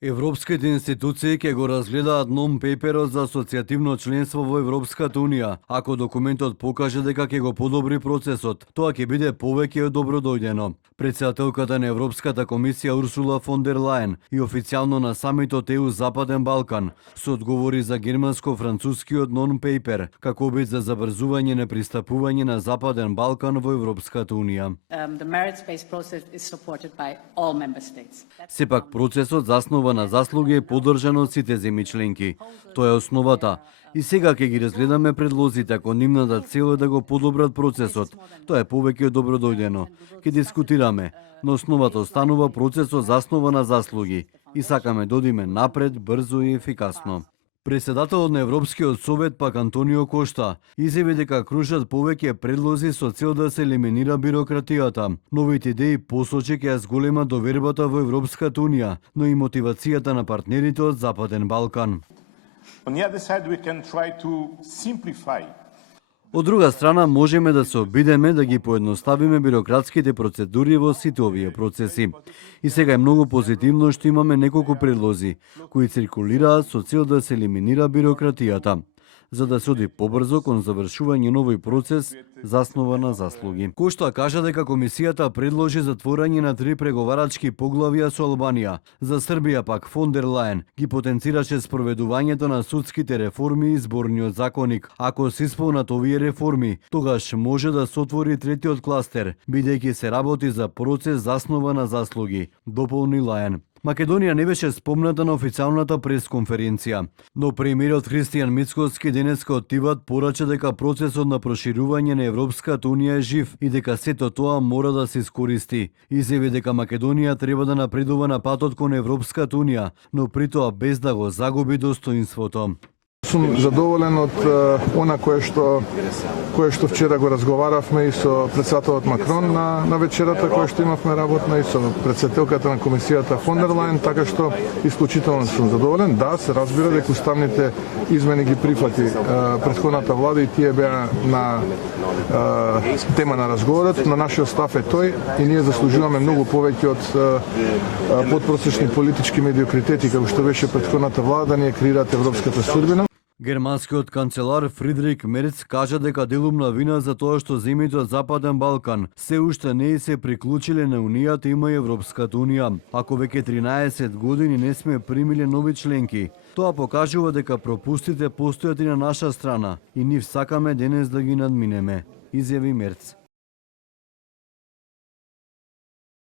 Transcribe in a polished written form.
Европските институции ќе го разгледаат нон-пейперот за асоцијативно членство во Европската Унија. Ако документот покаже дека ќе го подобри процесот, тоа ќе биде повеќе од добродојдено. Претседателката на Европската комисија Урсула фон дер Лајен и официјално на самитот ЕУ Западен Балкан се одговори за германско-францускиот нон-пейпер како обид за забрзување на пристапување на Западен Балкан во Европската Унија. Сепак процесот заснова на заслуги е поддржан од сите земји членки. Тоа е основата. И сега ќе ги разгледаме предлозите ако нивната цел е да го подобрат процесот. Тоа е повеќе од добродојдено. Ќе дискутираме, но основата останува процесот заснова на заслуги и сакаме да одиме напред брзо и ефикасно. Претседателот на Европскиот совет пак Антонио Кошта изјави дека кружат повеќе предлози со цел да се елиминира бирократијата. Новите идеи посочи ќе ја зголема довербата во Европската Унија, но и мотивацијата на партнерите од Западен Балкан. Од друга страна, можеме да се обидеме да ги поедноставиме бирократските процедури во сите овие процеси. И сега е многу позитивно што имаме неколку предлози, кои циркулираат со цел да се елиминира бирократијата, за да се оди побрзо кон завршување новој процес заснова на заслуги. Кошта кажа дека комисијата предложи затворање на 3 преговарачки поглавја со Албанија. За Србија пак фон дер Лајен ги потенцираше спроведувањето на судските реформи и изборниот законник. Ако се исполнат овие реформи, тогаш може да се отвори третиот кластер, бидејќи се работи за процес заснова на заслуги, дополни Лајен. Македонија не беше спомната на официјалната пресконференција, но премиерот Христијан Мицкоски денеска од Тиват порача дека процесот на проширување на Европската Унија е жив и дека сето тоа мора да се искористи. Изјави дека Македонија треба да напредува на патот кон Европската Унија, но при тоа без да го загуби достоинството. Сум задоволен од она кое што вчера го разговаравме и со претседателот Макрон на вечерата која што имавме работна и со претседателката на комисијата фон дер Лајен, така што исклучително сум задоволен. Да, се разбира дека уставните измени ги прифати претходната влада и тие беа на тема на разговорот, но нашиот став е тој и ние заслужуваме многу повеќе од подпросечни политички медиокритети како што беше претходната влада да ни креираат европската судбина. Германскиот канцелар Фридрих Мерц кажа дека делумна вина за тоа што земјите од Западен Балкан се уште не се приклучиле на Унијата има и Европската Унија. Ако веќе 13 години не сме примиле нови членки, тоа покажува дека пропустите постојат и на наша страна и нив сакаме денес да ги надминеме, изјави Мерц.